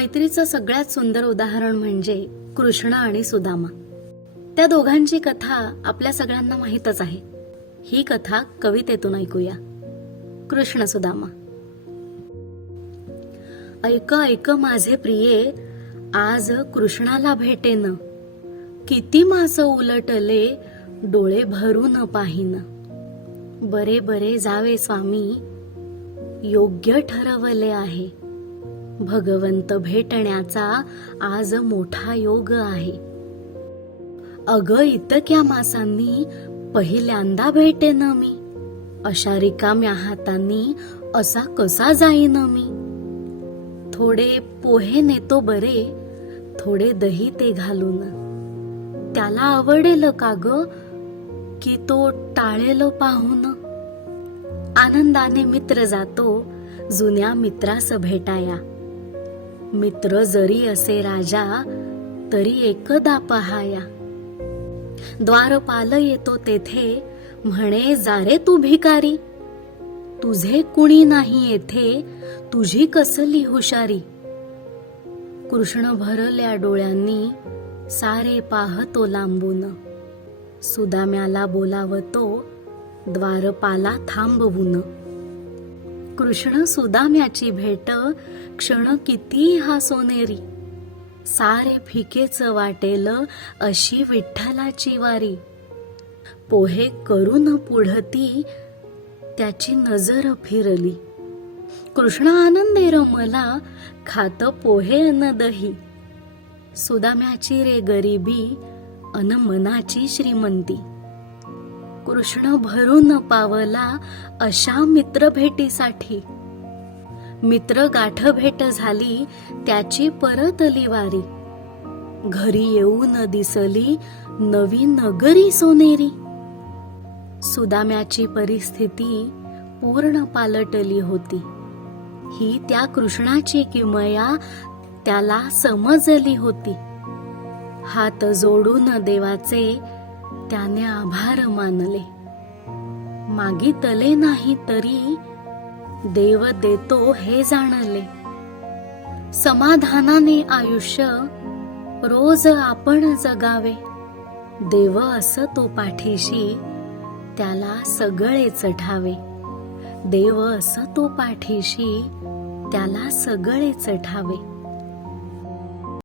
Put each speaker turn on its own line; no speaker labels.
मैत्रीचं सगळ्यात सुंदर उदाहरण म्हणजे कृष्ण आणि सुदामा. त्या दोघांची कथा आपल्या सगळ्यांना माहीतच आहे. ही कथा कवितेतून ऐकूया. कृष्ण सुदामा. ऐक ऐक माझे प्रिये आज कृष्णाला भेटेन. किती मास उलटले डोळे भरून पाहिन. बरे बरे जावे स्वामी योग्य ठरवले आहे. भगवंत भेटण्याचा आज मोठा योग आहे. अग इतक्या मासांनी पहिल्यांदा भेटेन मी. अशा रिकाम्या हातांनी असा कसा जाईन मी? थोडे पोहे नेतो बरे थोडे दही ते घालून. त्याला आवडेल का ग की तो टाळेल पाहून? आनंदाने मित्र जातो जुन्या मित्रास भेटाया. मित्र जरी असे राजा तरी एकदा पहाया. द्वारपाल येतो तेथे म्हणे जारे तू भिकारी. तुझे कुणी नाही येथे तुझी कसली हुशारी. कृष्ण भरल्या डोळ्यांनी सारे पाहतो लांबून. सुदाम्याला बोलावतो द्वारपाला थांबवून. कृष्ण सुदाम्याची भेट क्षण किती हा सोनेरी. सारे फिकेच वाटेल अशी विठ्ठलाची वारी. पोहे करून पुढती त्याची नजर फिरली. कृष्ण आनंदे रमला खात पोहे अन दही. सुदाम्याची रे गरिबी अन मनाची श्रीमंती. कृष्ण भरून पावला अशा मित्र भेटीसाठी. मित्र गाठ भेट झाली त्याची परतली वारी घरी येऊन दिसली नवी नगरी सोनेरी. सुदाम्याची परिस्थिती पूर्ण पालटली होती. ही त्या कृष्णाची किमया त्याला समजली होती. हात जोडून देवाचे त्याने आभार मानले. मागितले नाही तरी देव देतो हे जाणले. समाधानाने आयुष्य रोज आपण जगावे. देव असतो पाठीशी त्याला सगळे ठावे देव असतो पाठीशी त्याला सगळेच ठावे